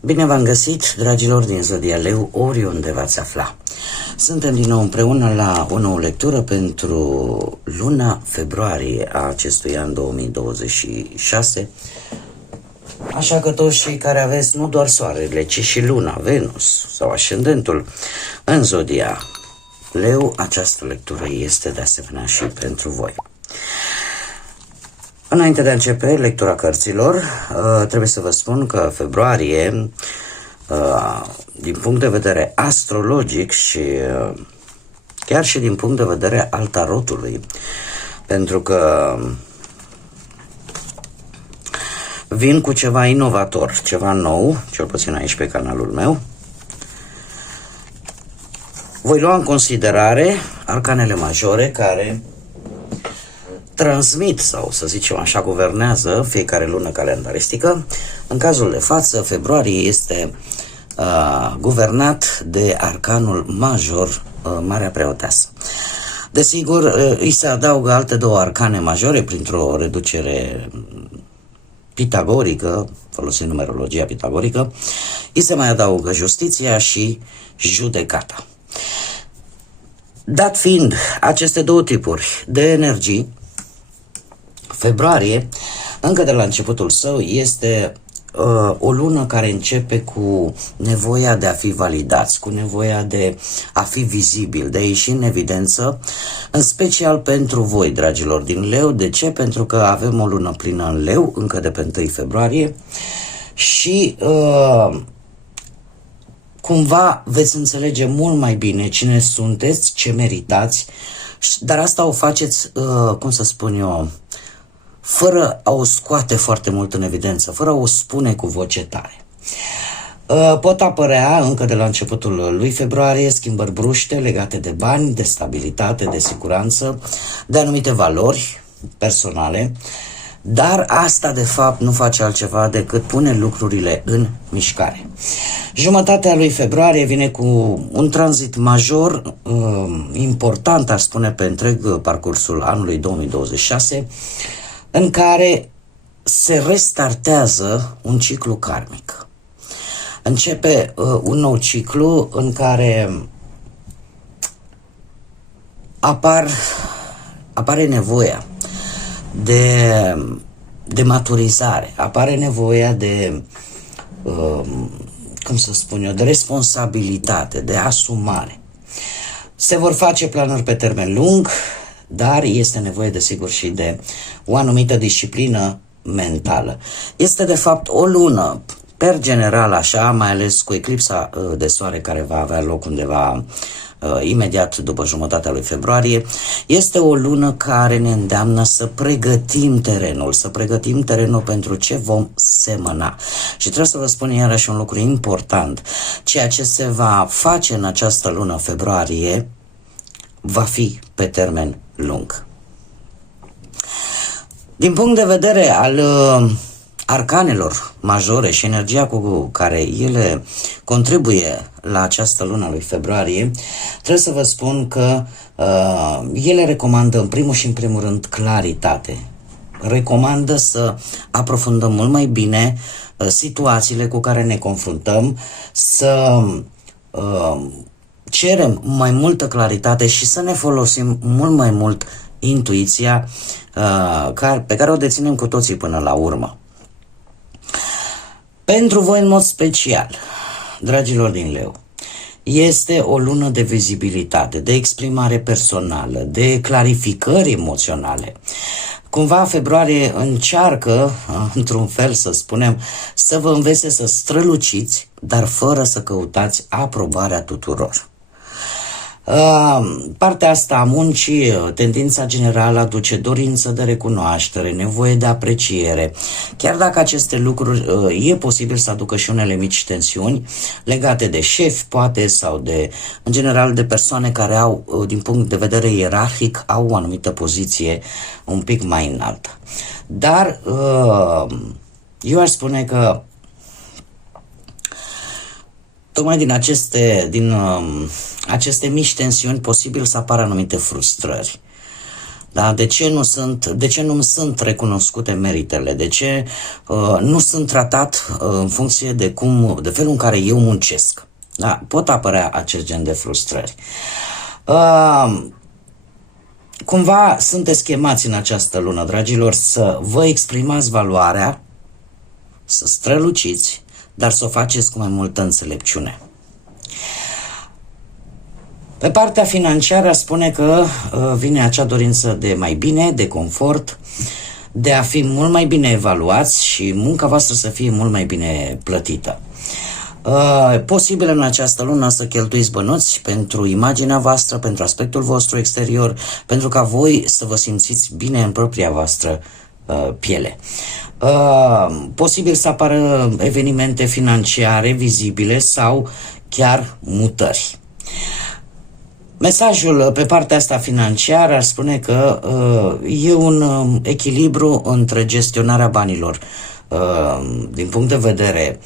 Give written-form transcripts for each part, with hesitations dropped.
Bine v-am găsit, dragilor din Zodia Leu, oriunde v-ați afla. Suntem din nou împreună la o nouă lectură pentru luna februarie a acestui an 2026. Așa că toți cei care aveți nu doar soarele, ci și luna, Venus sau ascendentul în Zodia Leu, această lectură este de asemenea și pentru voi. Înainte de a începe lectura cărților, trebuie să vă spun că februarie, din punct de vedere astrologic și chiar și din punct de vedere al tarotului, pentru că vin cu ceva inovator, ceva nou, cel puțin aici pe canalul meu. Voi lua în considerare arcanele majore care transmit sau, să zicem așa, guvernează fiecare lună calendaristică. În cazul de față, februarie este guvernat de arcanul major, Marea Preoteasă. Desigur, îi se adaugă alte două arcane majore printr-o reducere pitagorică, folosind numerologia pitagorică. Îi se mai adaugă justiția și judecata. Dat fiind aceste două tipuri de energii, februarie, încă de la începutul său, este o lună care începe cu nevoia de a fi validați, cu nevoia de a fi vizibil, de a ieși în evidență, în special pentru voi, dragilor din Leu. De ce? Pentru că avem o lună plină în Leu, încă de pe 1 februarie și cumva veți înțelege mult mai bine cine sunteți, ce meritați, dar asta o faceți, cum să spun eu, fără a o scoate foarte mult în evidență, fără a o spune cu voce tare. Pot apărea încă de la începutul lui februarie schimbări bruște legate de bani, de stabilitate, de siguranță, de anumite valori personale, dar asta de fapt nu face altceva decât pune lucrurile în mișcare. Jumătatea lui februarie vine cu un tranzit major, important, aș spune, pe întreg parcursul anului 2026, în care se restartează un ciclu karmic. Începe un nou ciclu în care apare nevoia de maturizare, apare nevoia de, cum să spun eu, de responsabilitate, de asumare. Se vor face planuri pe termen lung, dar este nevoie, desigur, și de o anumită disciplină mentală. Este, de fapt, o lună, per general așa, mai ales cu eclipsa de soare care va avea loc undeva imediat după jumătatea lui februarie, este o lună care ne îndeamnă să pregătim terenul pentru ce vom semăna. Și trebuie să vă spun iarăși un lucru important. Ceea ce se va face în această lună februarie va fi pe termen lung. Din punct de vedere al arcanelor majore și energia cu care ele contribuie la această lună lui februarie, trebuie să vă spun că ele recomandă în primul și în primul rând claritate. Recomandă să aprofundăm mult mai bine situațiile cu care ne confruntăm, să cerem mai multă claritate și să ne folosim mult mai mult intuiția pe care o deținem cu toții până la urmă. Pentru voi în mod special, dragilor din Leu, este o lună de vizibilitate, de exprimare personală, de clarificări emoționale. Cumva februarie încearcă, într-un fel să spunem, să vă învețe să străluciți, dar fără să căutați aprobarea tuturor. Partea asta a muncii, tendința generală aduce dorință de recunoaștere, nevoie de apreciere. Chiar dacă aceste lucruri e posibil să aducă și unele mici tensiuni legate de șefi, poate, sau de, în general, de persoane care au, din punct de vedere ierarhic, au o anumită poziție un pic mai înaltă. Dar eu aș spune că tocmai din aceste mici tensiuni posibil să apară anumite frustrări. Da? De ce nu sunt recunoscute meritele? De ce nu sunt tratat în funcție de felul în care eu muncesc? Da? Pot apărea acest gen de frustrări. Cumva sunteți chemați în această lună, dragilor, să vă exprimați valoarea, să străluciți, dar să o faceți cu mai multă înțelepciune. Pe partea financiară spune că vine acea dorință de mai bine, de confort, de a fi mult mai bine evaluați și munca voastră să fie mult mai bine plătită. Posibil în această lună să cheltuiți bănuți pentru imaginea voastră, pentru aspectul vostru exterior, pentru ca voi să vă simțiți bine în propria voastră piele. Posibil să apară evenimente financiare vizibile sau chiar mutări. Mesajul pe partea asta financiară ar spune că e un echilibru între gestionarea banilor din punct de vedere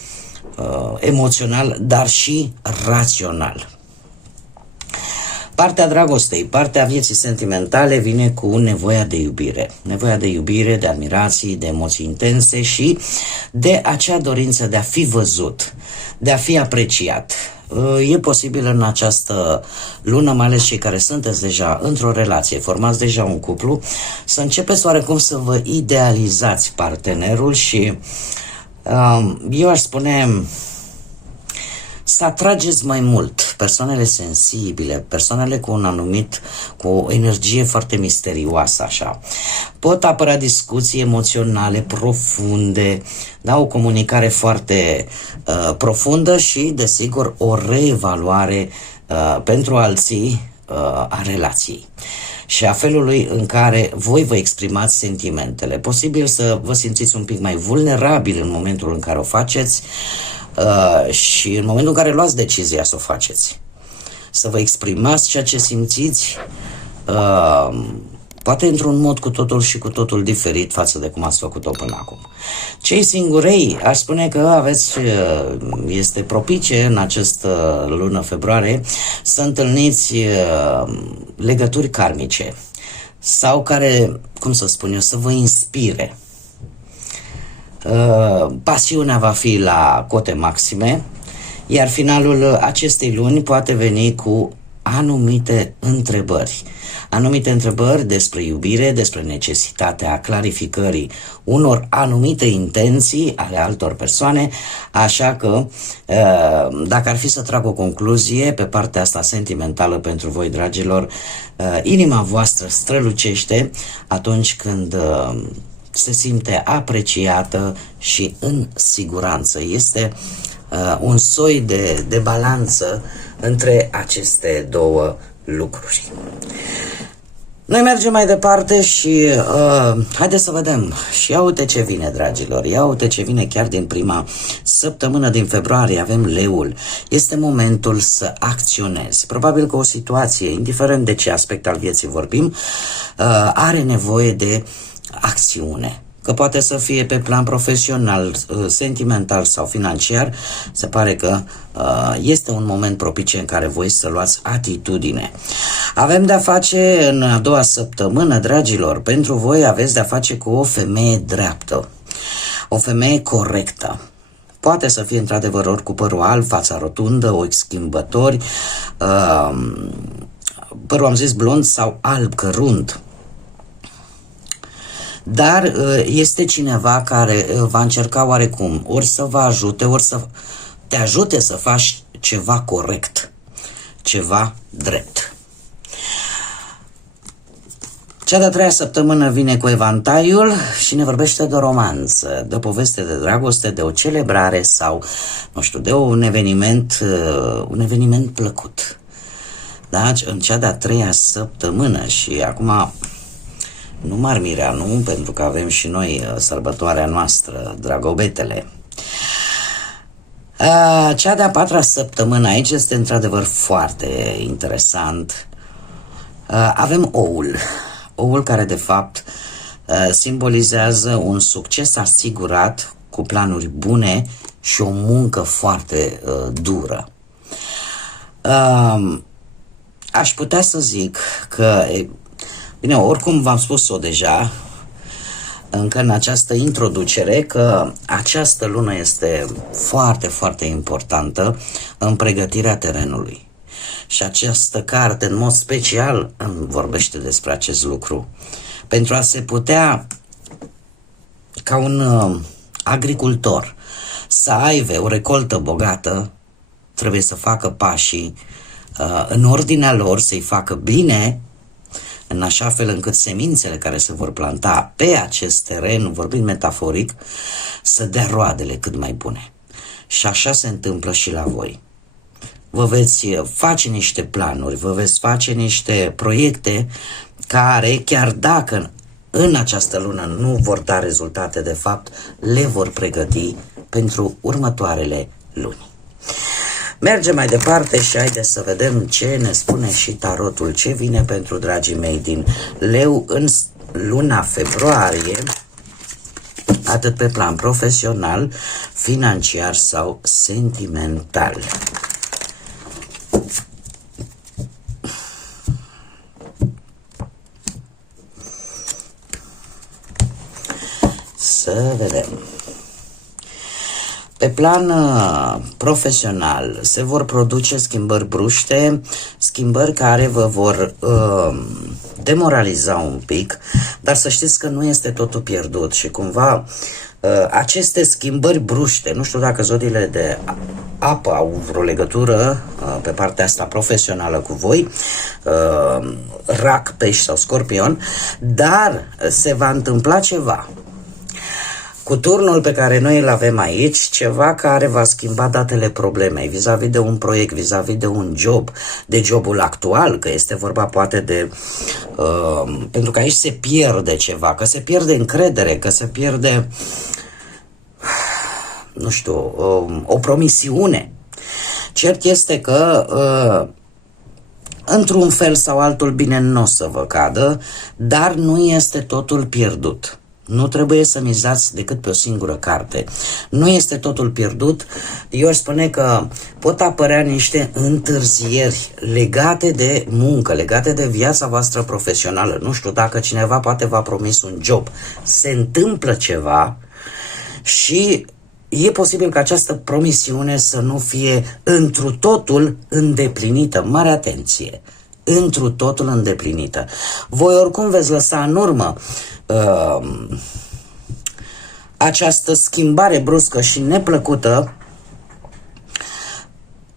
emoțional, dar și rațional. Partea dragostei, partea vieții sentimentale vine cu nevoia de iubire. Nevoia de iubire, de admirații, de emoții intense și de acea dorință de a fi văzut, de a fi apreciat. E posibil în această lună, mai ales cei care sunteți deja într-o relație, formați deja un cuplu, să începeți oarecum să vă idealizați partenerul și eu aș spune să atrageți mai mult persoanele sensibile, persoanele cu o energie foarte misterioasă, așa. Pot apărea discuții emoționale profunde, da, o comunicare foarte profundă și, desigur, o reevaluare pentru alții a relației și a felului în care voi vă exprimați sentimentele. Posibil să vă simțiți un pic mai vulnerabil în momentul în care o faceți și în momentul în care luați decizia să o faceți. Să vă exprimați ceea ce simțiți, poate într-un mod cu totul diferit față de cum ați făcut-o până acum. Cei singurei, aș spune că este propice în această lună februarie să întâlniți legături karmice sau care, cum să spun eu, să vă inspire. Pasiunea va fi la cote maxime, iar finalul acestei luni poate veni cu anumite întrebări despre iubire, despre necesitatea clarificării unor anumite intenții ale altor persoane, așa că dacă ar fi să trag o concluzie pe partea asta sentimentală pentru voi, dragilor, inima voastră strălucește atunci când se simte apreciată și în siguranță. Este un soi de balanță între aceste două lucruri. Noi mergem mai departe și haideți să vedem. Și ia uite ce vine, dragilor. Ia uite ce vine chiar din prima săptămână din februarie. Avem Leul. Este momentul să acționezi. Probabil că o situație, indiferent de ce aspect al vieții vorbim, are nevoie de acțiune. Că poate să fie pe plan profesional, sentimental sau financiar, se pare că este un moment propice în care voi să luați atitudine. Avem de-a face în a doua săptămână, dragilor, pentru voi aveți de-a face cu o femeie dreaptă, o femeie corectă. Poate să fie într-adevăr ori cu părul alb, fața rotundă, ochi schimbători, părul am zis blond sau alb cărunt. Dar este cineva care va încerca oarecum ori să vă ajute, ori să te ajute să faci ceva corect, ceva drept. Cea de-a treia săptămână vine cu evantaiul și ne vorbește de o romanță, de o poveste de dragoste, de o celebrare sau, nu știu, de un eveniment plăcut. da? În cea de-a treia săptămână și acum nu m-ar mirea, nu? Pentru că avem și noi sărbătoarea noastră, Dragobetele. Cea de-a patra săptămână aici este într-adevăr foarte interesant. Avem oul care de fapt simbolizează un succes asigurat cu planuri bune și o muncă foarte dură. Aș putea să zic că, bine, oricum v-am spus-o deja încă în această introducere, că această lună este foarte, foarte importantă în pregătirea terenului. Și această carte, în mod special, îmi vorbește despre acest lucru. Pentru a se putea, ca un agricultor, să aibă o recoltă bogată, trebuie să facă pașii în ordinea lor, să-i facă bine, în așa fel încât semințele care se vor planta pe acest teren, vorbind metaforic, să dea roadele cât mai bune. Și așa se întâmplă și la voi. Vă veți face niște planuri, vă veți face niște proiecte care, chiar dacă în această lună nu vor da rezultate, de fapt, le vor pregăti pentru următoarele luni. Mergem mai departe și haideți să vedem ce ne spune și tarotul, ce vine pentru dragii mei din Leu în luna februarie, atât pe plan profesional, financiar sau sentimental. Să vedem. Pe plan profesional se vor produce schimbări bruște, schimbări care vă vor demoraliza un pic, dar să știți că nu este totul pierdut și cumva aceste schimbări bruște, nu știu dacă zodiile de apă au vreo legătură pe partea asta profesională cu voi, Rac, Pești sau Scorpion, dar se va întâmpla ceva cu turnul pe care noi îl avem aici, ceva care va schimba datele problemei vis-a-vis de un proiect, vis-a-vis de un job, de jobul actual, că este vorba poate de... pentru că aici se pierde ceva, că se pierde încredere, că se pierde, nu știu, o promisiune. Cert este că într-un fel sau altul bine nu o să vă cadă, dar nu este totul pierdut. Nu trebuie să mizați decât pe o singură carte. Nu este totul pierdut. Eu aș spune că pot apărea niște întârzieri legate de muncă, legate de viața voastră profesională. Nu știu, dacă cineva poate v-a promis un job, se întâmplă ceva și e posibil ca această promisiune să nu fie întru totul îndeplinită. Mare atenție! Întru totul îndeplinită. Voi oricum veți lăsa în urmă această schimbare bruscă și neplăcută.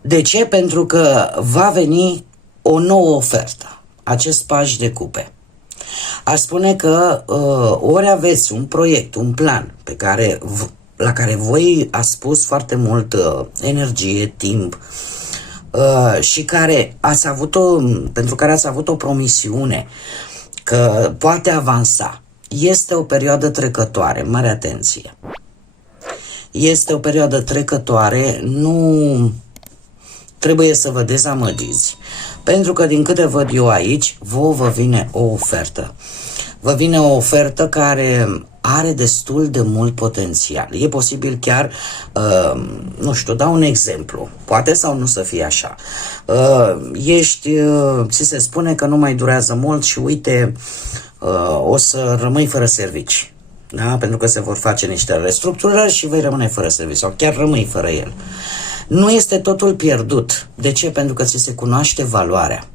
De ce? Pentru că va veni o nouă ofertă, acest paj de cupe. Aș spune că ori aveți un proiect, un plan pe care, la care voi ați spus foarte mult energie, timp, și care ați avut pentru care ați avut o promisiune că poate avansa. Este o perioadă trecătoare, mare atenție. Este o perioadă trecătoare, nu trebuie să vă dezamăgiți, pentru că din câte văd eu aici, vă vine o ofertă. Vă vine o ofertă care are destul de mult potențial. E posibil chiar, nu știu, dau un exemplu, poate sau nu să fie așa. Ți se spune că nu mai durează mult și uite, o să rămâi fără servici. Da? Pentru că se vor face niște restructurări și vei rămâne fără servici sau chiar rămâi fără el. Nu este totul pierdut. De ce? Pentru că ți se cunoaște valoarea.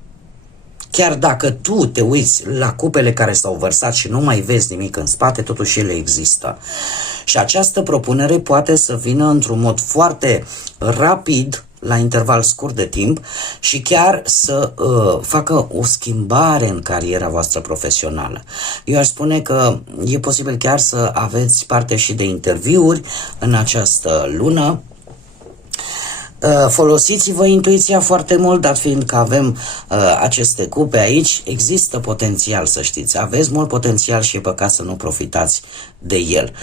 Chiar dacă tu te uiți la cupele care s-au vărsat și nu mai vezi nimic în spate, totuși ele există. Și această propunere poate să vină într-un mod foarte rapid, la interval scurt de timp, și chiar să facă o schimbare în cariera voastră profesională. Eu aș spune că e posibil chiar să aveți parte și de interviuri în această lună. Folosiți-vă intuiția foarte mult, dat fiind că avem aceste cupe aici, există potențial, să știți, aveți mult potențial și e păcat să nu profitați de el.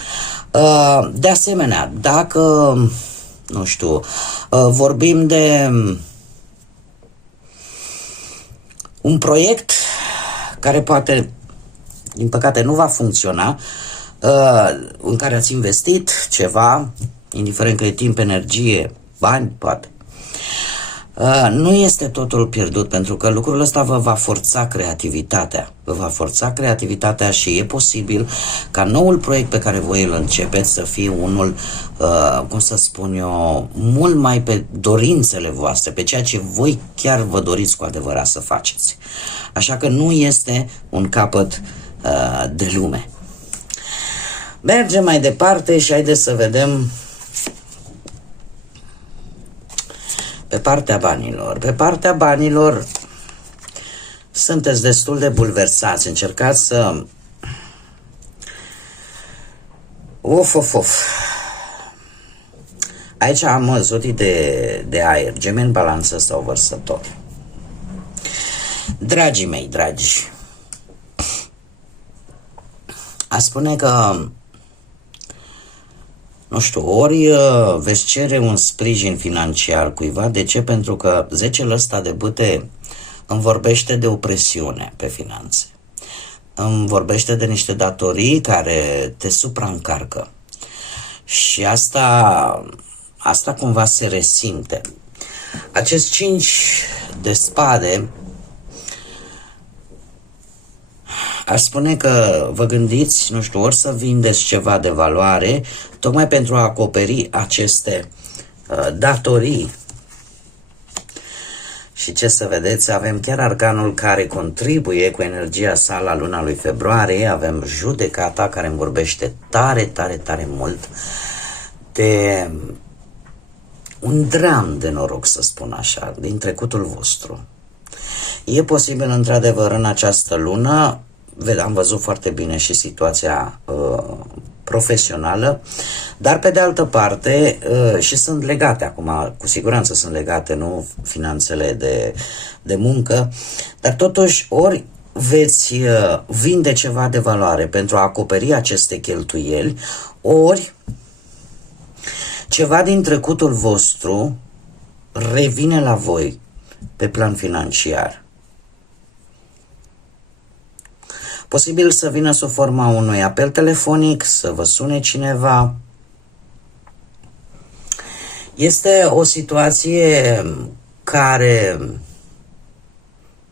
De asemenea, dacă, nu știu, vorbim de un proiect care poate, din păcate, nu va funcționa, în care ați investit ceva, indiferent că e timp, energie, bani, poate. Nu este totul pierdut, pentru că lucrul ăsta vă va forța creativitatea. Vă va forța creativitatea și e posibil ca noul proiect pe care voi îl începeți să fie unul, cum să spun eu, mult mai pe dorințele voastre, pe ceea ce voi chiar vă doriți cu adevărat să faceți. Așa că nu este un capăt de lume. Mergem mai departe și haideți să vedem pe partea banilor. Pe partea banilor sunteți destul de bulversați. Încercați să... Of. Aici am văzut de aer, Gemeni, Balanță sau Vărsător. Dragii mei, dragi, a spune că, nu știu, ori veți cere un sprijin financiar cuiva. De ce? Pentru că 10-ul ăsta de bâte îmi vorbește de o presiune pe finanțe. Îmi vorbește de niște datorii care te supraîncarcă. Și asta cumva se resimte. Acest 5 de spade, aș spune că vă gândiți, nu știu, ori să vindeți ceva de valoare, tocmai pentru a acoperi aceste datorii. Și ce să vedeți, avem chiar arcanul care contribuie cu energia sa la luna lui februarie, avem judecata care îmi vorbește tare mult de un dram de noroc, să spun așa, din trecutul vostru. E posibil, într-adevăr, în această lună, am văzut foarte bine și situația profesională, dar pe de altă parte și sunt legate acum, cu siguranță sunt legate, nu finanțele de muncă, dar totuși ori veți vinde ceva de valoare pentru a acoperi aceste cheltuieli, ori ceva din trecutul vostru revine la voi pe plan financiar. Posibil să vină sub forma unui apel telefonic, să vă sune cineva. Este o situație care,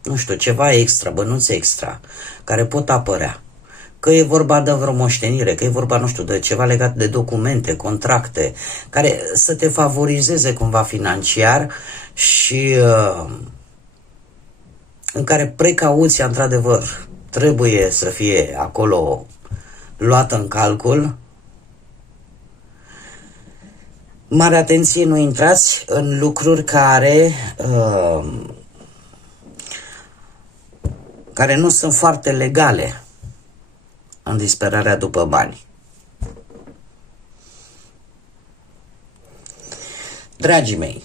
nu știu, ceva extra, bănuți extra, care pot apărea. Că e vorba de vreo moștenire, că e vorba, nu știu, de ceva legat de documente, contracte, care să te favorizeze cumva financiar și în care precauția, într-adevăr, trebuie să fie acolo luată în calcul. Mare atenție, nu intrați în lucruri care nu sunt foarte legale în disperarea după bani. Dragii mei,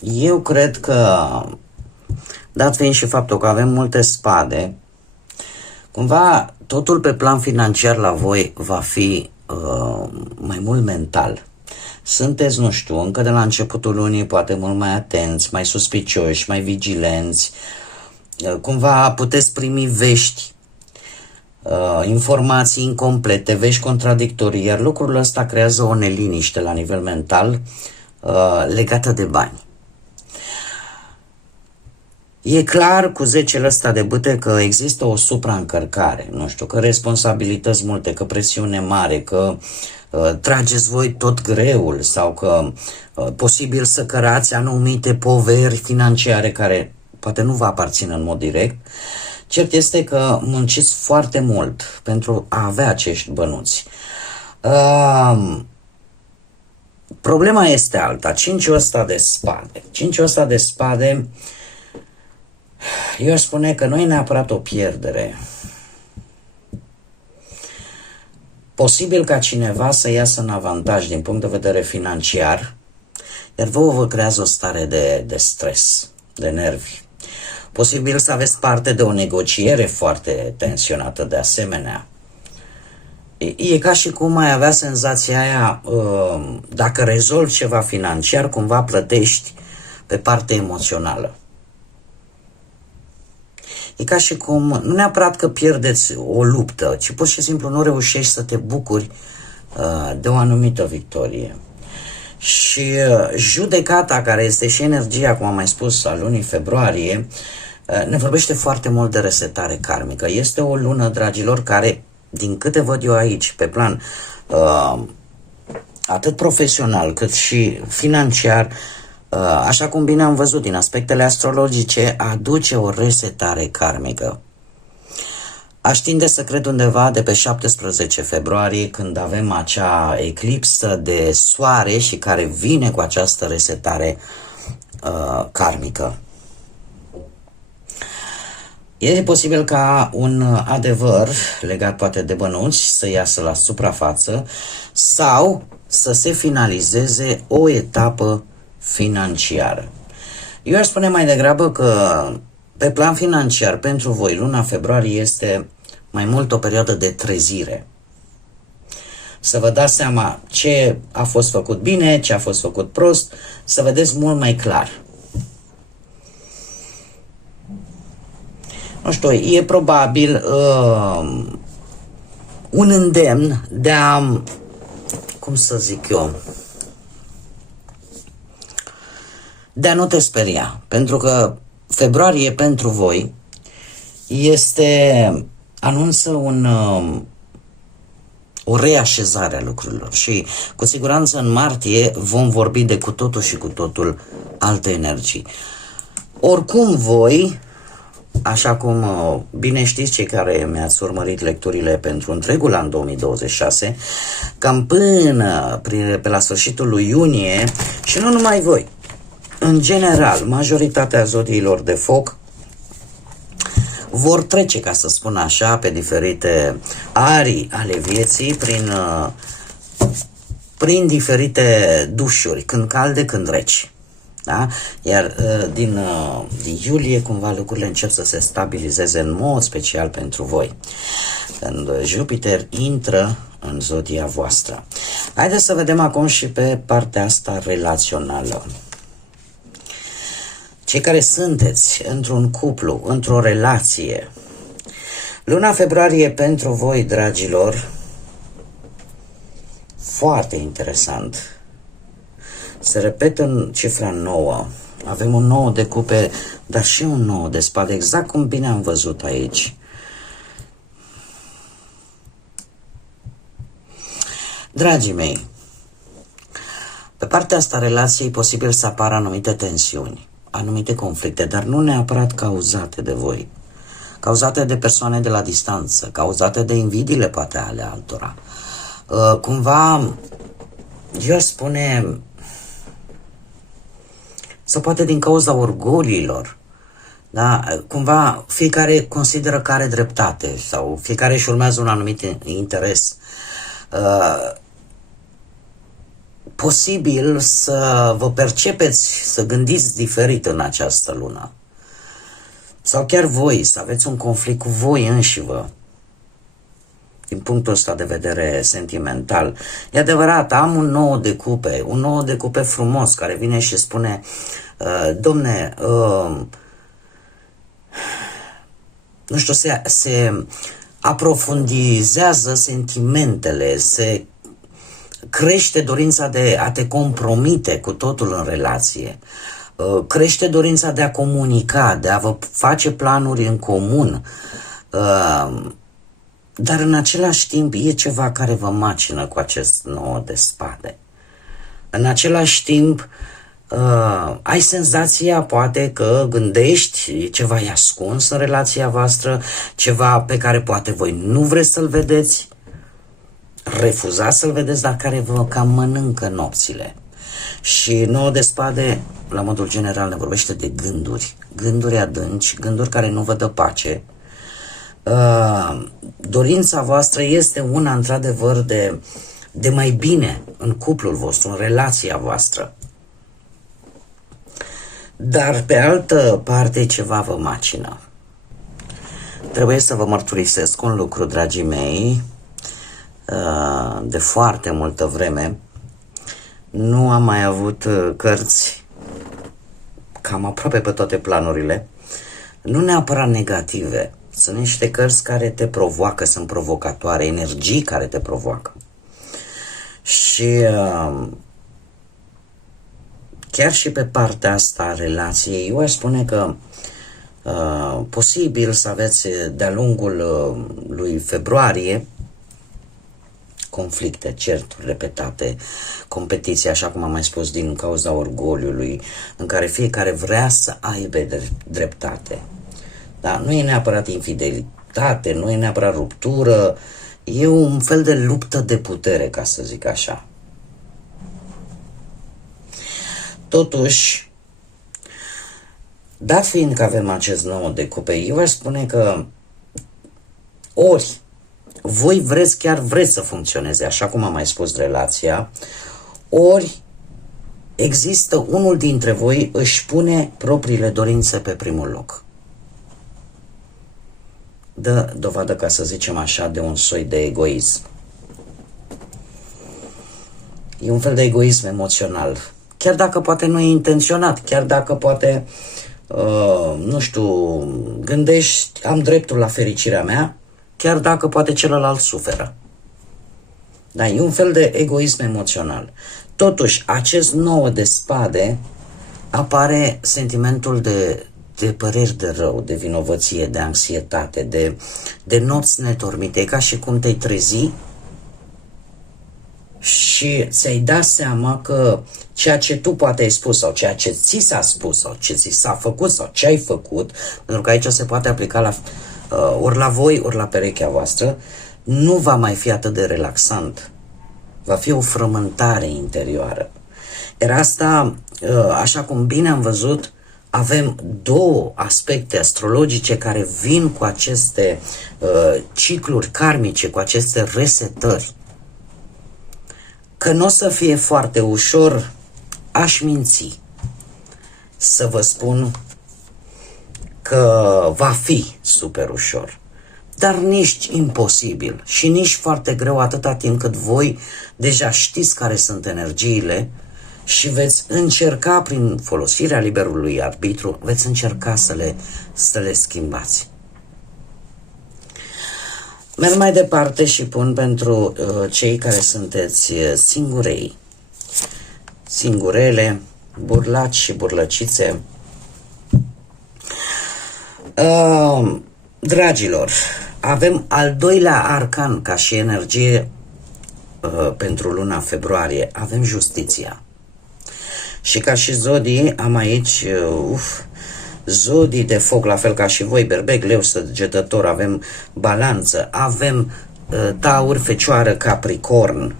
eu cred că, dat fiind și faptul că avem multe spade, cumva totul pe plan financiar la voi va fi mai mult mental. Sunteți, nu știu, încă de la începutul lunii poate mult mai atenți, mai suspicioși, mai vigilenți. Cumva puteți primi vești, informații incomplete, vești contradictorii, iar lucrul ăsta creează o neliniște la nivel mental legată de bani. E clar cu 10-l ăsta de bâte că există o supraîncărcare, nu știu, că responsabilități multe, că presiune mare, că trageți voi tot greul sau că posibil să cărați anumite poveri financiare care poate nu vă aparțin în mod direct. Cert este că munciți foarte mult pentru a avea acești bănuți. Problema este alta, 5-ul ăsta de spade. 5-ul ăsta de spade, eu aș spune că nu e neapărat o pierdere. Posibil ca cineva să iasă în avantaj din punct de vedere financiar, iar vouă vă creează o stare de stres, de nervi. Posibil să aveți parte de o negociere foarte tensionată de asemenea. E ca și cum ai avea senzația aia, dacă rezolvi ceva financiar, cumva plătești pe partea emoțională. E ca și cum, nu neapărat că pierdeți o luptă, ci pur și simplu nu reușești să te bucuri de o anumită victorie. Și judecata, care este și energia, cum am mai spus, a lunii februarie, ne vorbește foarte mult de resetare karmică. Este o lună, dragilor, care, din câte văd eu aici, pe plan atât profesional cât și financiar, așa cum bine am văzut din aspectele astrologice, aduce o resetare karmică. Aș tinde să cred undeva de pe 17 februarie, când avem acea eclipsă de soare și care vine cu această resetare karmică. E posibil ca un adevăr legat poate de bănuți să iasă la suprafață sau să se finalizeze o etapă financiară. Eu aș spune mai degrabă că pe plan financiar pentru voi luna februarie este mai mult o perioadă de trezire. Să vă dați seama ce a fost făcut bine, ce a fost făcut prost, să vedeți mult mai clar. Nu știu, e probabil un îndemn de a, cum să zic eu, de a nu te speria. Pentru că februarie pentru voi anunță o reașezare a lucrurilor și cu siguranță în martie vom vorbi de cu totul și cu totul alte energii. Oricum voi, așa cum bine știți cei care mi-ați urmărit lecturile pentru întregul an 2026, cam până pe la sfârșitul lui iunie, și nu numai voi, în general, majoritatea zodiilor de foc vor trece, ca să spun așa, pe diferite arii ale vieții, prin diferite dușuri, când calde, când reci. Da? Iar din iulie cumva lucrurile încep să se stabilizeze în mod special pentru voi, când Jupiter intră în zodia voastră. Haideți să vedem acum și pe partea asta relațională. Cei care sunteți într-un cuplu, într-o relație, luna februarie pentru voi, dragilor, foarte interesant. Se repetă în cifra 9. Avem un 9 de cupe, dar și un 9 de spade, exact cum bine am văzut aici. Dragii mei, pe partea asta relației e posibil să apară anumite tensiuni, anumite conflicte, dar nu neapărat cauzate de voi, cauzate de persoane de la distanță, cauzate de invidiile poate ale altora. Cumva, eu aș spune, sau poate din cauza orgoliilor, da? Cumva fiecare consideră că are dreptate sau fiecare își urmează un anumit interes. Posibil să vă percepeți, să gândiți diferit în această lună. Sau chiar voi, să aveți un conflict cu voi înșivă. Din punctul ăsta de vedere sentimental. E adevărat, am un 9 de cupe, un 9 de cupe frumos, care vine și spune, domne, nu știu, se aprofundizează sentimentele, se crește dorința de a te compromite cu totul în relație, crește dorința de a comunica, de a vă face planuri în comun, dar în același timp e ceva care vă macină cu acest 9 de spade. În același timp ai senzația poate că gândești ceva e ascuns în relația voastră, ceva pe care poate voi nu vreți să-l vedeți, refuzați să-l vedeți, dar care vă cam mănâncă nopțile. Și 9 de spade, la modul general, ne vorbește de gânduri, gânduri adânci, gânduri care nu vă dă pace. Dorința voastră este una, într-adevăr, de mai bine în cuplul vostru, în relația voastră. Dar pe altă parte ceva vă macină. Trebuie să vă mărturisesc un lucru, dragii mei, de foarte multă vreme nu am mai avut cărți cam aproape pe toate planurile, nu neapărat negative, sunt niște cărți care te provoacă, sunt provocatoare, energii care te provoacă. Și chiar și pe partea asta a relației, eu aș spune că posibil să aveți de-a lungul lui februarie conflicte, certuri repetate, competiții, așa cum am mai spus, din cauza orgoliului, în care fiecare vrea să aibă dreptate. Da? Nu e neapărat infidelitate, nu e neapărat ruptură, e un fel de luptă de putere, ca să zic așa. Totuși, dat fiind că avem acest 9 de cupe, eu aș spune că ori voi vreți, chiar vreți să funcționeze, așa cum am mai spus, relația, ori există unul dintre voi își pune propriile dorințe pe primul loc. Dă dovadă, ca să zicem așa, de un soi de egoism. E un fel de egoism emoțional. Chiar dacă poate nu e intenționat, chiar dacă poate, nu știu, gândești, am dreptul la fericirea mea, chiar dacă poate celălalt suferă. Da, e un fel de egoism emoțional. Totuși, acest 9 de spade apare sentimentul de păreri de rău, de vinovăție, de anxietate, de nopți nedormite. E ca și cum te-ai trezi și ți-ai dat seama că ceea ce tu poate ai spus sau ceea ce ți s-a spus sau ce ți s-a făcut sau ce ai făcut, pentru că aici se poate aplica la ori la voi, ori la perechea voastră, nu va mai fi atât de relaxant. Va fi o frământare interioară. Iar asta, așa cum bine am văzut, avem două aspecte astrologice care vin cu aceste cicluri karmice, cu aceste resetări. Că nu o să fie foarte ușor, aș minți să vă spun că va fi super ușor, dar nici imposibil și nici foarte greu atâta timp cât voi deja știți care sunt energiile și veți încerca prin folosirea liberului arbitru, veți încerca să le schimbați. Merg mai departe și pun pentru cei care sunteți singurei, singurele, burlaci și burlăcițe. Dragilor, avem al doilea arcan ca și energie pentru luna februarie. Avem justiția. Și ca și zodii am aici zodii de foc, la fel ca și voi, berbec, leu, săgetător, avem balanță, avem taur, fecioară, capricorn.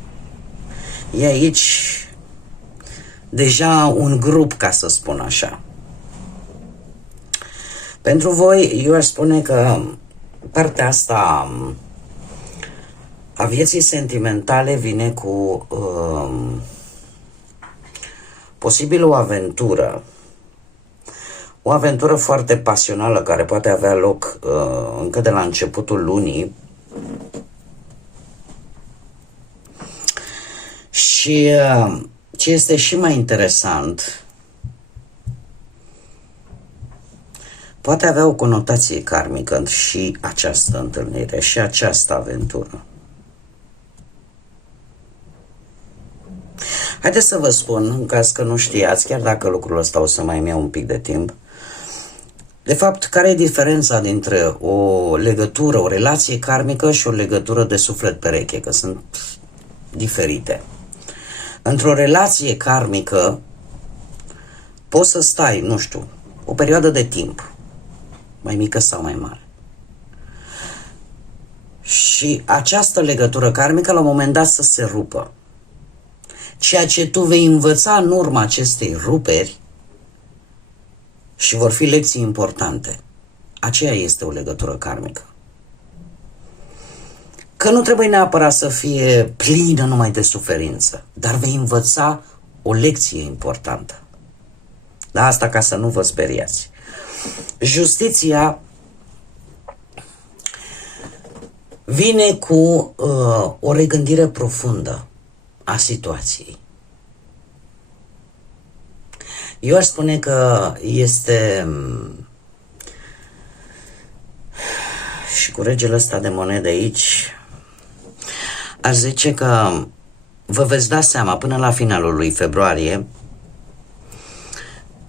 E aici deja un grup, ca să spun așa. Pentru voi, eu aș spune că partea asta a vieții sentimentale vine cu posibil o aventură foarte pasională care poate avea loc încă de la începutul lunii și ce este și mai interesant, poate avea o conotație karmică și această întâlnire, și această aventură. Haideți să vă spun, în caz că nu știați, chiar dacă lucrul ăsta o să mai ia un pic de timp, de fapt, care e diferența dintre o legătură, o relație karmică și o legătură de suflet pereche, că sunt diferite. Într-o relație karmică poți să stai, nu știu, o perioadă de timp, mai mică sau mai mare. Și această legătură karmică la un moment dat să se rupă. Ceea ce tu vei învăța în urma acestei ruperi și vor fi lecții importante. Aceea este o legătură karmică. Că nu trebuie neapărat să fie plină numai de suferință, dar vei învăța o lecție importantă. Dar asta ca să nu vă speriați. Justiția vine cu o regândire profundă a situației. Eu aș spune că este, și cu regele ăsta de monede aici, aș zice că vă veți da seama până la finalul lui februarie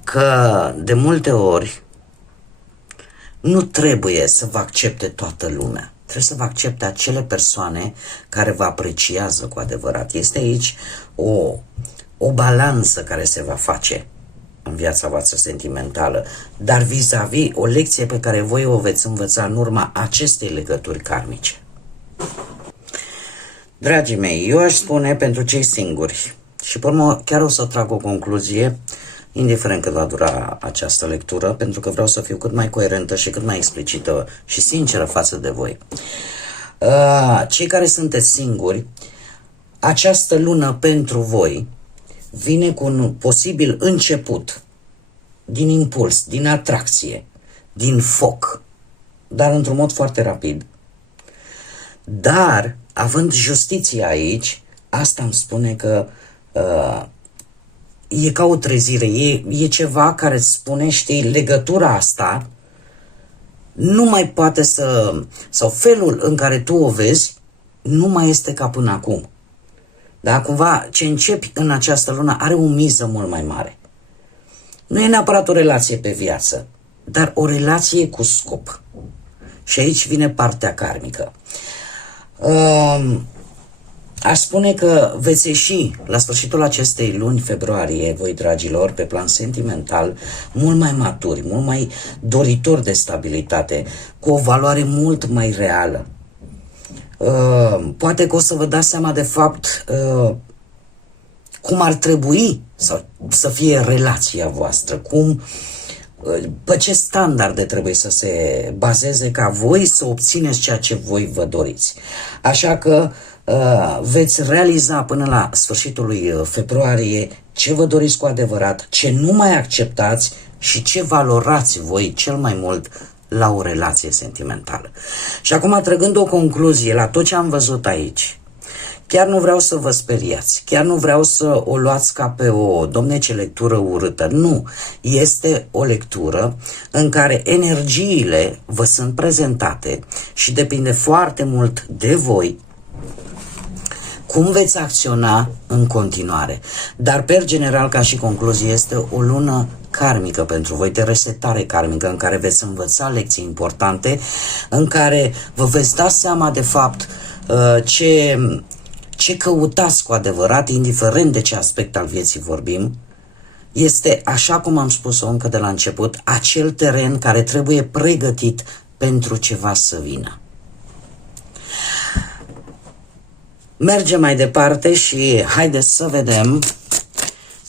că de multe ori nu trebuie să vă accepte toată lumea. Trebuie să vă accepte acele persoane care vă apreciază cu adevărat. Este aici o balanță care se va face în viața voastră sentimentală, dar vis-a-vis o lecție pe care voi o veți învăța în urma acestei legături karmice. Dragii mei, eu aș spune pentru cei singuri, și pe urmă chiar o să trag o concluzie, indiferent cât va dura această lectură, pentru că vreau să fiu cât mai coerentă și cât mai explicită și sinceră față de voi. Cei care sunteți singuri, această lună pentru voi vine cu un posibil început din impuls, din atracție, din foc, dar într-un mod foarte rapid. Dar, având justiția aici, asta îmi spune că e ca o trezire, e ceva care îți spune, știi, legătura asta nu mai poate sau felul în care tu o vezi, nu mai este ca până acum. Dar cumva ce începi în această lună are o miză mult mai mare. Nu e neapărat o relație pe viață, dar o relație cu scop. Și aici vine partea karmică. Aș spune că veți ieși la sfârșitul acestei luni februarie, voi dragilor, pe plan sentimental, mult mai maturi, mult mai doritori de stabilitate, cu o valoare mult mai reală. Poate că o să vă dați seama de fapt cum ar trebui să fie relația voastră, pe ce standarde trebuie să se bazeze ca voi să obțineți ceea ce voi vă doriți. Așa că veți realiza până la sfârșitul lui februarie ce vă doriți cu adevărat, ce nu mai acceptați și ce valorați voi cel mai mult la o relație sentimentală. Și acum, trăgând o concluzie la tot ce am văzut aici, chiar nu vreau să vă speriați, chiar nu vreau să o luați ca pe domne, ce lectură urâtă. Nu, este o lectură în care energiile vă sunt prezentate și depinde foarte mult de voi cum veți acționa în continuare. Dar, per general, ca și concluzie, este o lună karmică pentru voi, de resetare karmică, în care veți învăța lecții importante, în care vă veți da seama de fapt ce căutați cu adevărat, indiferent de ce aspect al vieții vorbim. Este, așa cum am spus-o încă de la început, acel teren care trebuie pregătit pentru ceva să vină. Mergem mai departe și haideți să vedem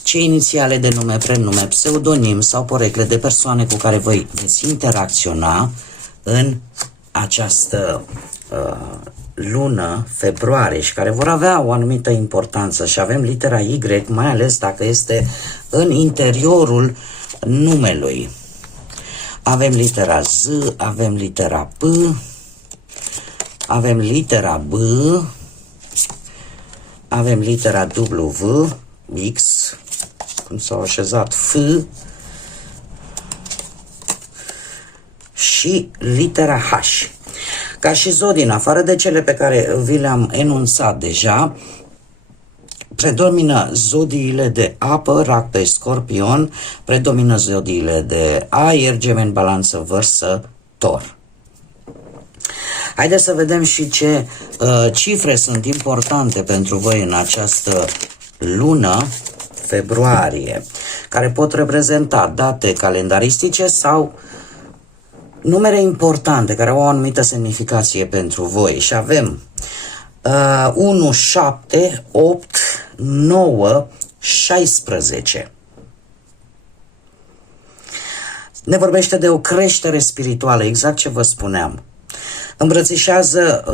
ce inițiale de nume, prenume, pseudonim sau porecle de persoane cu care voi veți interacționa în această lună februarie și care vor avea o anumită importanță. Și avem litera Y, mai ales dacă este în interiorul numelui. Avem litera Z, avem litera P, avem litera B, avem litera W, X, cum s-au așezat, F și litera H. Ca și zodii, în afară de cele pe care vi le-am enunțat deja, predomină zodiile de apă, Rac, Pești, Scorpion, predomină zodiile de aer, Gemeni, Balanță, Vărsă, Tor. Haideți să vedem și ce cifre sunt importante pentru voi în această lună februarie, care pot reprezenta date calendaristice sau numere importante care au o anumită semnificație pentru voi. Și avem 1, 7, 8, 9, 16. Ne vorbește de o creștere spirituală, exact ce vă spuneam. Îmbrățișează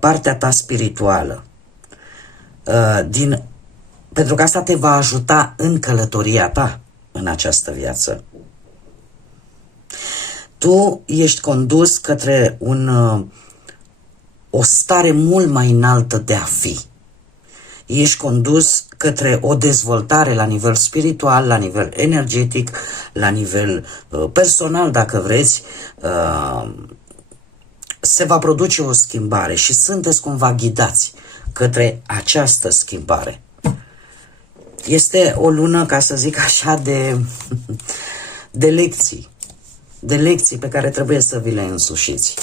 partea ta spirituală, pentru că asta te va ajuta în călătoria ta, în această viață. Tu ești condus către o stare mult mai înaltă de a fi. Ești condus către o dezvoltare la nivel spiritual, la nivel energetic, la nivel personal, dacă vreți. Se va produce o schimbare și sunteți cumva ghidați către această schimbare. Este o lună, ca să zic așa, de lecții pe care trebuie să vi le însușiți.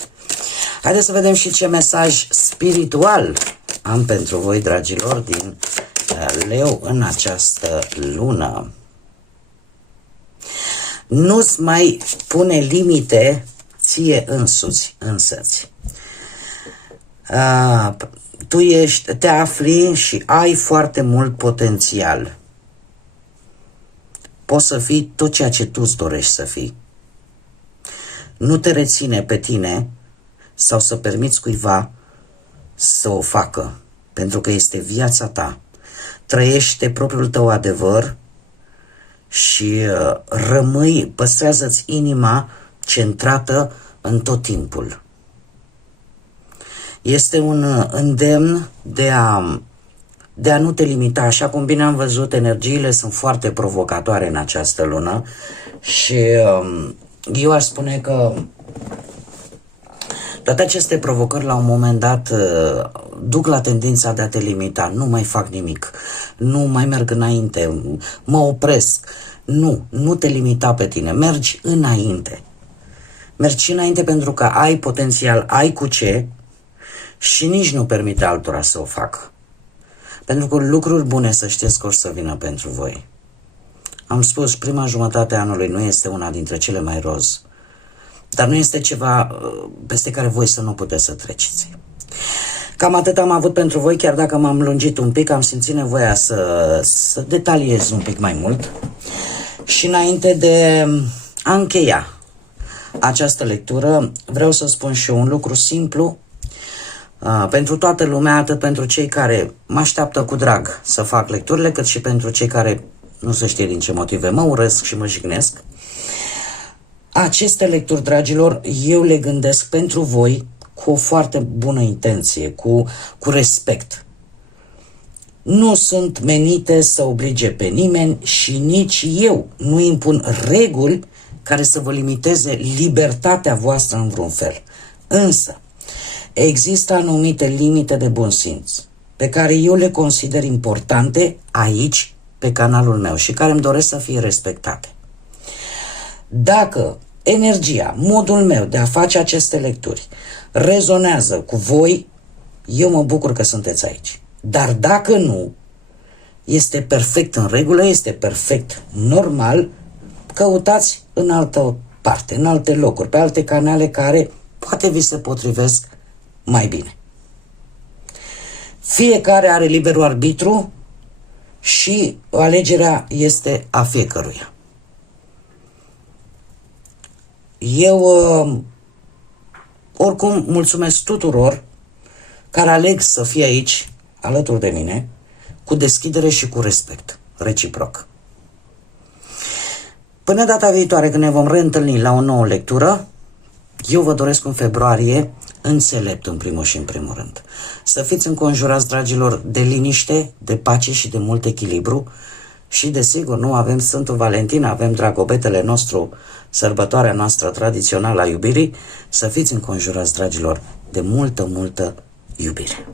Haideți să vedem și ce mesaj spiritual am pentru voi, dragilor, din Leu în această lună. Nu-ți mai pune limite ție însuți, însăți. Tu te afli și ai foarte mult potențial. Poți să fii tot ceea ce tu îți dorești să fii. Nu te reține pe tine sau să permiți cuiva să o facă, pentru că este viața ta. Trăiește propriul tău adevăr și păstrează-ți inima centrată în tot timpul. Este un îndemn de a nu te limita. Așa cum bine am văzut, energiile sunt foarte provocatoare în această lună și eu aș spune că toate aceste provocări la un moment dat duc la tendința de a te limita. Nu mai fac nimic, nu mai merg înainte, mă opresc. Nu te limita pe tine, mergi înainte. Mergi înainte pentru că ai potențial, ai cu ce și nici nu permite altora să o facă. Pentru că lucruri bune, să știți că or să vină pentru voi. Am spus, prima jumătate a anului nu este una dintre cele mai roz, dar nu este ceva peste care voi să nu puteți să treceți. Cam atât am avut pentru voi, chiar dacă m-am lungit un pic, am simțit nevoia să detaliez un pic mai mult. Și înainte de a încheia această lectură, vreau să spun și eu un lucru simplu pentru toată lumea, atât pentru cei care mă așteaptă cu drag să fac lecturile, cât și pentru cei care nu se știe din ce motive mă urăsc și mă jignesc. Aceste lecturi, dragilor, eu le gândesc pentru voi cu o foarte bună intenție, cu respect. Nu sunt menite să oblige pe nimeni și nici eu nu impun reguli care să vă limiteze libertatea voastră în vreun fel. Însă, există anumite limite de bun simț pe care eu le consider importante aici, pe canalul meu, și care îmi doresc să fie respectate. Dacă energia, modul meu de a face aceste lecturi rezonează cu voi, eu mă bucur că sunteți aici. Dar dacă nu, este perfect în regulă, este perfect normal, căutați în altă parte, în alte locuri, pe alte canale care poate vi se potrivesc mai bine. Fiecare are liberul arbitru și alegerea este a fiecăruia. Eu oricum mulțumesc tuturor care aleg să fie aici alături de mine, cu deschidere și cu respect reciproc. Până data viitoare, când ne vom reîntâlni la o nouă lectură, eu vă doresc un februarie înțelept în primul și în primul rând. Să fiți înconjurați, dragilor, de liniște, de pace și de mult echilibru și, desigur, nu avem Sfântul Valentin, avem Dragobetele nostru, sărbătoarea noastră tradițională a iubirii. Să fiți înconjurați, dragilor, de multă, multă iubire.